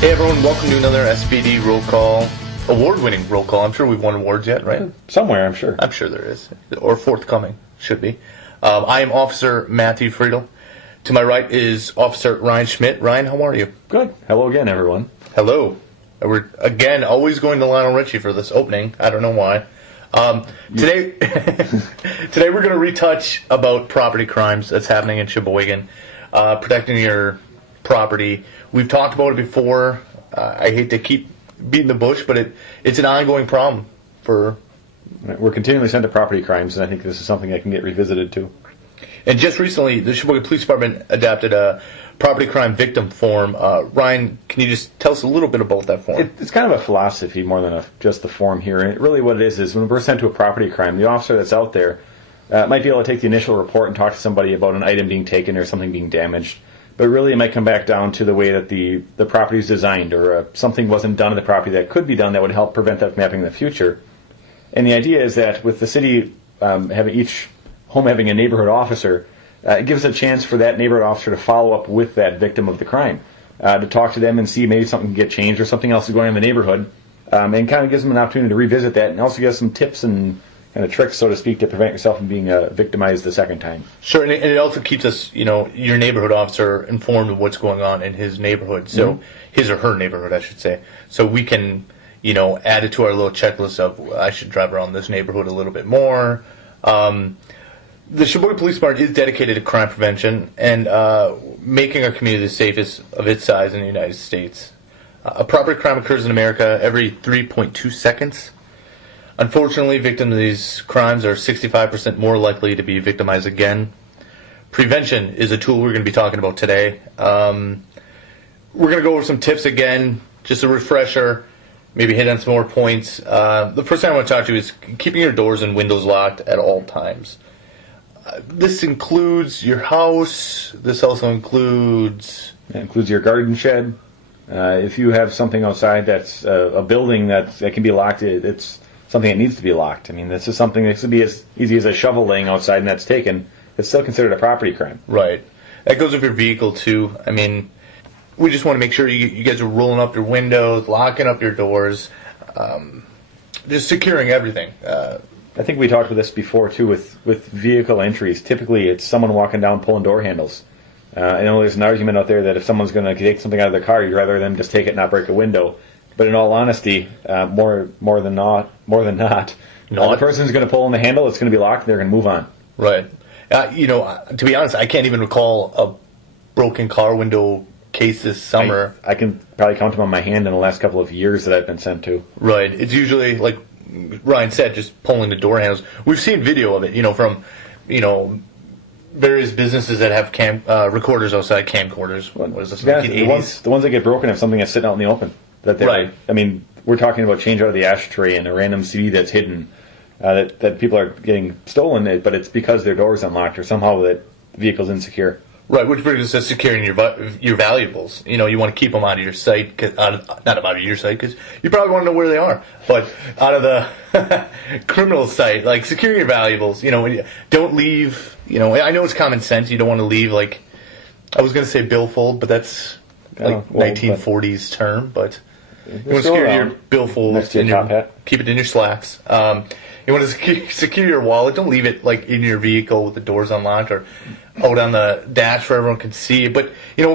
Hey everyone, welcome to another SPD Roll Call, award-winning Roll Call. I'm sure we've won awards yet, right? Somewhere, I'm sure. I'm sure there is, or forthcoming, should be. I am Officer Matthew Friedel. To my right is Officer Ryan Schmidt. Ryan, how are you? Good. Hello again, everyone. Hello. We're, again, always going to Lionel Richie for this opening. I don't know why. Today we're going to retouch about property crimes that's happening in Sheboygan, protecting your property. We've talked about it before. I hate to keep beating the bush, but it's an ongoing problem. We're continually sent to property crimes, and I think this is something that can get revisited too. And just recently, the Sheboygan Police Department adapted a property crime victim form. Ryan, can you just tell us a little bit about that form? It's kind of a philosophy more than just the form here. And really what it is when we're sent to a property crime, the officer that's out there might be able to take the initial report and talk to somebody about an item being taken or something being damaged. But really it might come back down to the way that the property is designed, or something wasn't done to the property that could be done that would help prevent that from happening in the future. And the idea is that with the city having each home having a neighborhood officer, it gives a chance for that neighborhood officer to follow up with that victim of the crime, to talk to them and see maybe something can get changed or something else is going on in the neighborhood, and kind of gives them an opportunity to revisit that, and also gives some tips and kind of tricks, so to speak, to prevent yourself from being victimized the second time. Sure, and it also keeps us, your neighborhood officer informed of what's going on in his neighborhood, so his or her neighborhood, I should say, so we can, add it to our little checklist of I should drive around this neighborhood a little bit more. The Sheboygan Police Department is dedicated to crime prevention and making our community the safest of its size in the United States. A property crime occurs in America every 3.2 seconds. Unfortunately, victims of these crimes are 65% more likely to be victimized again. Prevention is a tool we're going to be talking about today. We're going to go over some tips again, just a refresher, maybe hit on some more points. The first thing I want to talk to you is keeping your doors and windows locked at all times. This includes your house. This also includes... It includes your garden shed. If you have something outside that's a building that can be locked, it's something that needs to be locked. I mean, this is something that could be as easy as a shovel laying outside and that's taken. It's still considered a property crime. Right. That goes with your vehicle, too. I mean, we just want to make sure you guys are rolling up your windows, locking up your doors, just securing everything. I think we talked about this before, too, with vehicle entries. Typically, it's someone walking down pulling door handles. I know there's an argument out there that if someone's going to take something out of their car, you'd rather them just take it and not break a window. But in all honesty, more than not, the person's going to pull on the handle, it's going to be locked, and they're going to move on. Right. To be honest, I can't even recall a broken car window case this summer. I can probably count them on my hand in the last couple of years that I've been sent to. Right. It's usually, like Ryan said, just pulling the door handles. We've seen video of it, from, various businesses that have recorders outside, camcorders. What is this, 1980s? The ones that get broken have something that's sitting out in the open. Right. I mean, we're talking about change out of the ashtray and a random CD that's hidden, that people are getting stolen, but it's because their door is unlocked or somehow that the vehicle's insecure. Right, which brings us to securing your valuables. You want to keep them out of your sight, not out of your sight, because you probably want to know where they are, but out of the criminal sight, like securing your valuables. Don't leave. I know it's common sense. You don't want to leave, like, I was going to say billfold, but that's 1940s term. But you want to secure your billfold next to your top hat. Keep it in your slacks. You want to secure your wallet. Don't leave it like in your vehicle with the doors unlocked or out on the dash where everyone can see it. But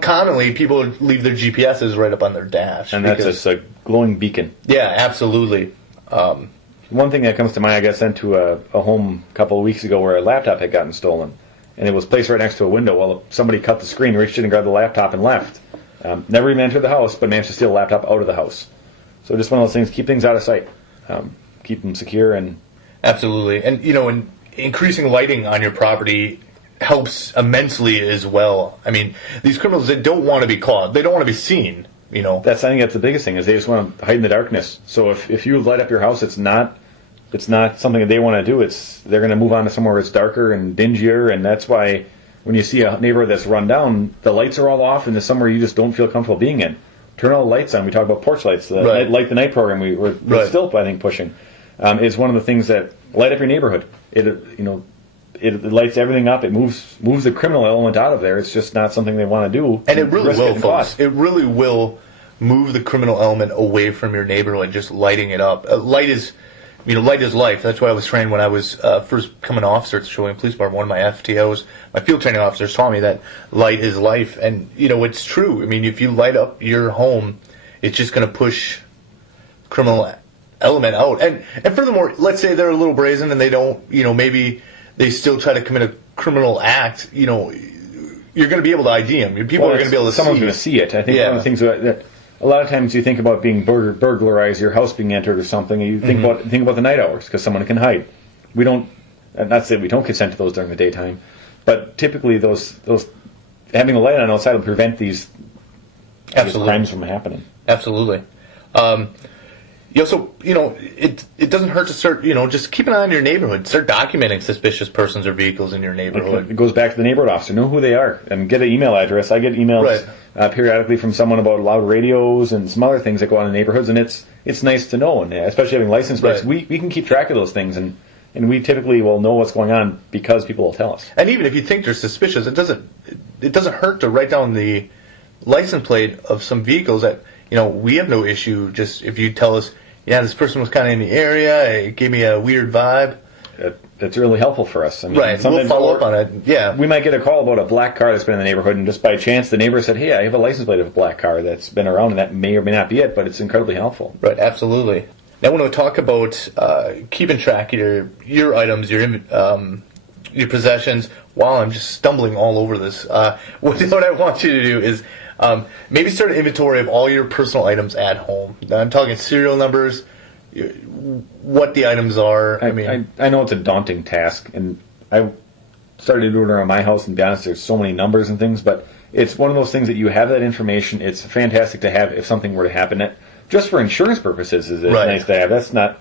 commonly people leave their GPSs right up on their dash, and that's just a glowing beacon. Yeah, absolutely. One thing that comes to mind, I got sent to a home a couple of weeks ago where a laptop had gotten stolen, and it was placed right next to a window. Well, somebody cut the screen, reached in and grabbed the laptop and left. Never even entered the house, but managed to steal a laptop out of the house. So just one of those things, keep things out of sight. Keep them secure. And absolutely. And, increasing lighting on your property helps immensely as well. I mean, these criminals, they don't want to be caught. They don't want to be seen, I think that's the biggest thing, is they just want to hide in the darkness. So if you light up your house, it's not something that they want to do. They're going to move on to somewhere that's darker and dingier, and that's why when you see a neighborhood that's run down, the lights are all off, and there's somewhere you just don't feel comfortable being in. Turn all the lights on. We talk about porch lights. The Light the Night program we're still, I think, pushing. Is one of the things that light up your neighborhood. It lights everything up. It moves the criminal element out of there. It's just not something they want to do. And it really will, folks. It really will move the criminal element away from your neighborhood, just lighting it up. Light is life. That's why I was trained when I was first becoming an officer at the Sheboygan Police Department. One of my FTOs, my field training officers, taught me that light is life, and it's true. I mean, if you light up your home, it's just going to push criminal element out. And furthermore, let's say they're a little brazen and they don't, maybe they still try to commit a criminal act. You're going to be able to ID them. People are going to be able to see. Someone's going to see it. I think one of the things that a lot of times you think about being burglarized, your house being entered or something, and you think about the night hours because someone can hide. We don't, not to say we don't consent to those during the daytime, but typically those having a light on outside will prevent these crimes from happening. Absolutely. So it doesn't hurt to start, just keep an eye on your neighborhood. Start documenting suspicious persons or vehicles in your neighborhood. It goes back to the neighborhood officer. Know who they are and get an email address. I get emails periodically from someone about loud radios and some other things that go on in neighborhoods, and it's nice to know. And especially having license plates, we can keep track of those things, and we typically will know what's going on because people will tell us. And even if you think they're suspicious, it doesn't hurt to write down the license plate of some vehicles that we have no issue. Just if you tell us, this person was kind of in the area, it gave me a weird vibe. That's really helpful for us. I mean, we'll follow up on it. Yeah, we might get a call about a black car that's been in the neighborhood, and just by chance the neighbor said, "Hey, I have a license plate of a black car that's been around," and that may or may not be it, but it's incredibly helpful. Right, absolutely. Now, I want to talk about keeping track of your items, your possessions. While I'm just stumbling all over this, what I want you to do is maybe start an inventory of all your personal items at home. Now, I'm talking serial numbers, what the items are. I know it's a daunting task, and I started doing it around my house, and to be honest, there's so many numbers and things, but it's one of those things that you have that information. It's fantastic to have if something were to happen. Just for insurance purposes, it's nice to have. That's not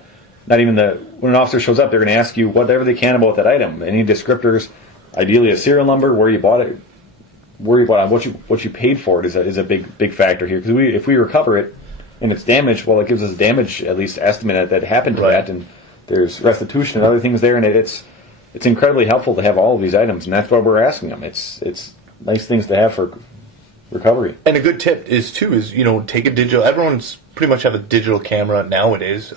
even when an officer shows up, they're going to ask you whatever they can about that item. Any descriptors, ideally a serial number, where you bought it, what you paid for it is a big factor here. Because if we recover it and it's damaged, well, it gives us a damage at least estimate that happened to that, and there's restitution and other things there, and it's incredibly helpful to have all of these items, and that's why we're asking them. It's nice things to have for recovery. And a good tip is take a digital. Everyone's pretty much have a digital camera nowadays.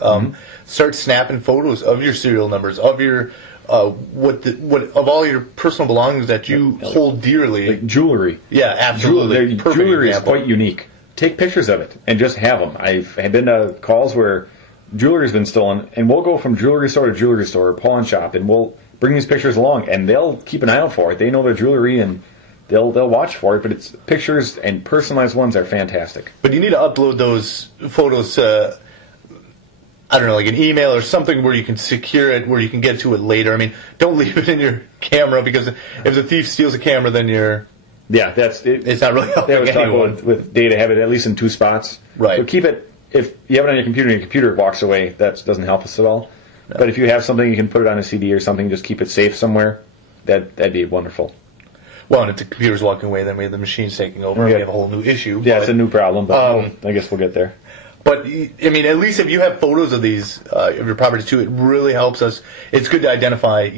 Start snapping photos of your serial numbers, of your of all your personal belongings that you hold dearly. Like jewelry. Yeah, absolutely. Jewelry is quite unique. Take pictures of it and just have them. I've been to calls where jewelry's been stolen, and we'll go from jewelry store to jewelry store, pawn shop, and we'll bring these pictures along, and they'll keep an eye out for it. They know their jewelry, and they'll watch for it, but it's pictures, and personalized ones are fantastic. But you need to upload those photos to, I don't know, like an email or something where you can secure it, where you can get to it later. I mean, don't leave it in your camera, because if the thief steals a camera, then it's not really helping anyone. With data, have it at least in 2 spots. Right. So keep it, if you have it on your computer and your computer walks away, that doesn't help us at all. No. But if you have something, you can put it on a CD or something, just keep it safe somewhere, that'd be wonderul. Well, and if the computer's walking away, then we have the machines taking over, and we have a whole new issue. Yeah, it's a new problem, but I guess we'll get there. But, I mean, at least if you have photos of these, of your property too, it really helps us. It's good to identify,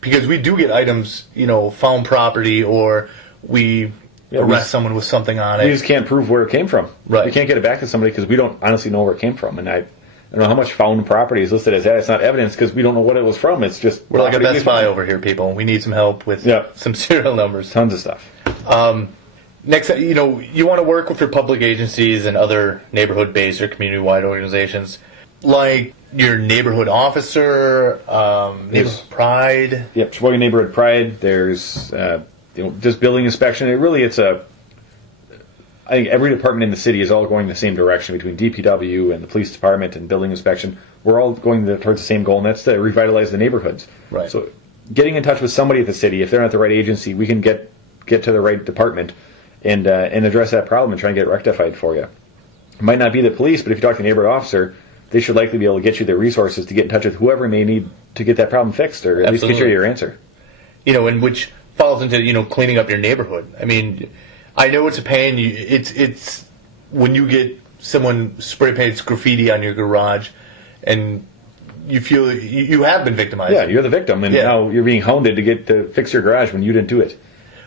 because we do get items, found property, or we arrest someone with something on it. We just can't prove where it came from. Right. We can't get it back to somebody because we don't honestly know where it came from. And I don't know how much found property is listed as that. It's not evidence because we don't know what it was from. It's just... We're like a Best Buy over here, people. We need some help with some serial numbers. Tons of stuff. Next, you want to work with your public agencies and other neighborhood-based or community-wide organizations, like your neighborhood officer, Neighborhood Pride. Yep, Sheboygan Neighborhood Pride. There's just building inspection. I think every department in the city is all going the same direction, between DPW and the police department and building inspection. We're all going towards the same goal, and that's to revitalize the neighborhoods. Right. So getting in touch with somebody at the city, if they're not the right agency, we can get to the right department and address that problem and try and get it rectified for you. It might not be the police, but if you talk to the neighborhood officer, they should likely be able to get you the resources to get in touch with whoever may need to get that problem fixed, or at least get you your answer. And which falls into, cleaning up your neighborhood. I mean, I know it's a pain. It's when you get someone spray paints graffiti on your garage, and you feel you have been victimized. Yeah, you're the victim, and now you're being hounded to fix your garage when you didn't do it.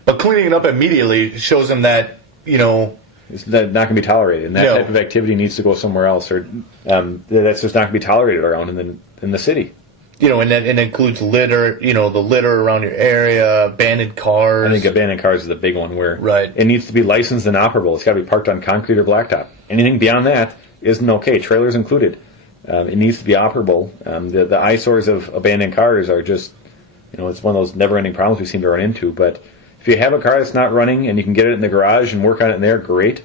But cleaning it up immediately shows them that, It's not going to be tolerated, and that type of activity needs to go somewhere else, or that's just not going to be tolerated around in the city. And that includes litter, the litter around your area, abandoned cars. I think abandoned cars is the big one where it needs to be licensed and operable. It's got to be parked on concrete or blacktop. Anything beyond that isn't okay, trailers included. It needs to be operable. The eyesores of abandoned cars are just, it's one of those never-ending problems we seem to run into. But if you have a car that's not running and you can get it in the garage and work on it in there, great.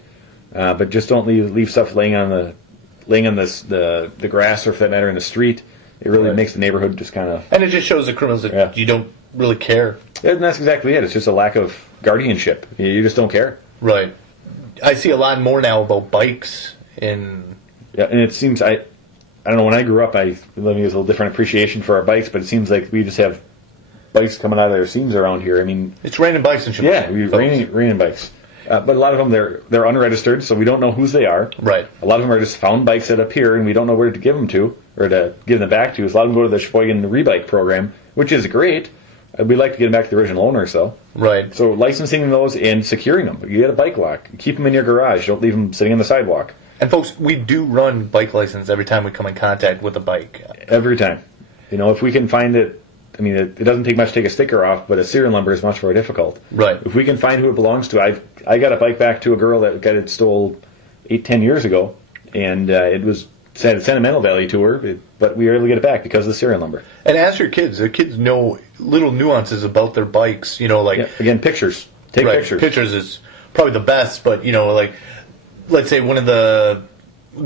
But just don't leave stuff laying on the grass, or for that matter, in the street. It really makes the neighborhood just kind of... And it just shows the criminals that you don't really care. And that's exactly it. It's just a lack of guardianship. You just don't care. Right. I see a lot more now about bikes and it seems... I don't know, when I grew up, I was a little different appreciation for our bikes, but it seems like we just have bikes coming out of their seams around here. I mean... It's raining bikes in Sheboygan. Yeah, raining bikes. But a lot of them, they're unregistered, so we don't know whose they are. Right. A lot of them are just found bikes that appear, and we don't know where to give them to, or to give them back to. So a lot of them go to the Sheboygan Rebike program, which is great. We'd like to get them back to the original owners, though. Right. So licensing those and securing them. You get a bike lock. Keep them in your garage. Don't leave them sitting on the sidewalk. And folks, we do run bike license every time we come in contact with a bike. Every time. If we can find it, it doesn't take much to take a sticker off, but a serial number is much more difficult. Right. If we can find who it belongs to, I got a bike back to a girl that got it stole 8-10 years ago, and it had sentimental value to her, but we were able to get it back because of the serial number. And ask your kids. The kids know little nuances about their bikes. Again, pictures. Take pictures. Pictures is probably the best, but let's say one of the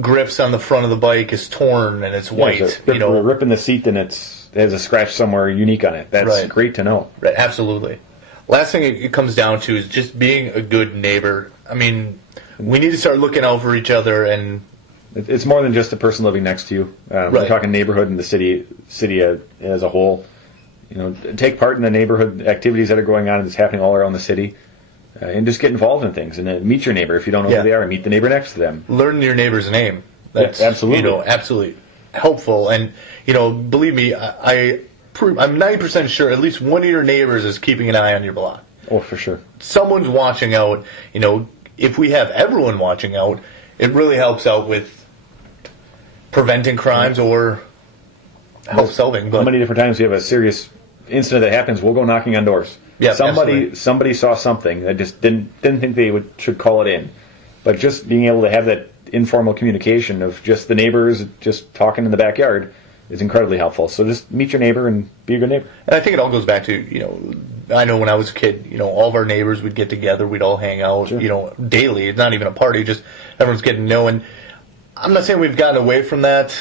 grips on the front of the bike is torn and it's white. A rip in the seat and it has a scratch somewhere unique on it. That's great to know. Right, absolutely. Last thing it comes down to is just being a good neighbor. We need to start looking out for each other, and it's more than just the person living next to you. We're talking neighborhood and the city as a whole. Take part in the neighborhood activities that are going on that's happening all around the city, and just get involved in things. And meet your neighbor if you don't know who they are. Meet the neighbor next to them. Learn your neighbor's name. That's absolutely absolutely helpful. And believe me, I'm 90% sure at least one of your neighbors is keeping an eye on your block. Oh, for sure. Someone's watching out. If we have everyone watching out, it really helps out with preventing crimes or help solving. How many different times you have a serious incident that happens, we'll go knocking on doors. Yeah, somebody saw something that just didn't think they should call it in. But just being able to have that informal communication of just the neighbors just talking in the backyard is incredibly helpful. So just meet your neighbor and be a good neighbor. And I think it all goes back to, I know when I was a kid, all of our neighbors would get together, we'd all hang out, daily. It's not even a party, just everyone's getting to know. And I'm not saying we've gotten away from that.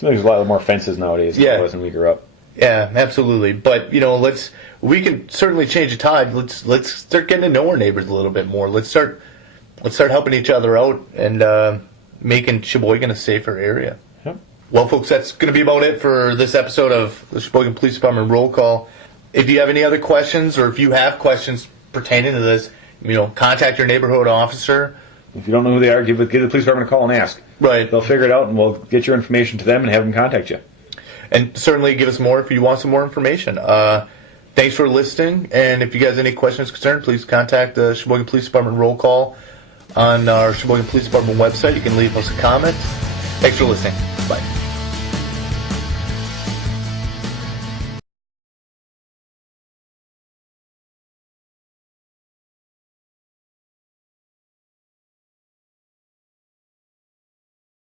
There's a lot more fences nowadays than there was when we grew up. Yeah, absolutely. But we can certainly change the tide. Let's start getting to know our neighbors a little bit more. Let's start helping each other out and making Sheboygan a safer area. Yep. Well, folks, that's going to be about it for this episode of the Sheboygan Police Department Roll Call. If you have any other questions, or if you have questions pertaining to this, contact your neighborhood officer. If you don't know who they are, give the police department a call and ask. Right. They'll figure it out, and we'll get your information to them and have them contact you. And certainly give us more if you want some more information. Thanks for listening, and if you guys have any questions or concerns, please contact the Sheboygan Police Department Roll Call on our Sheboygan Police Department website. You can leave us a comment. Thanks for listening.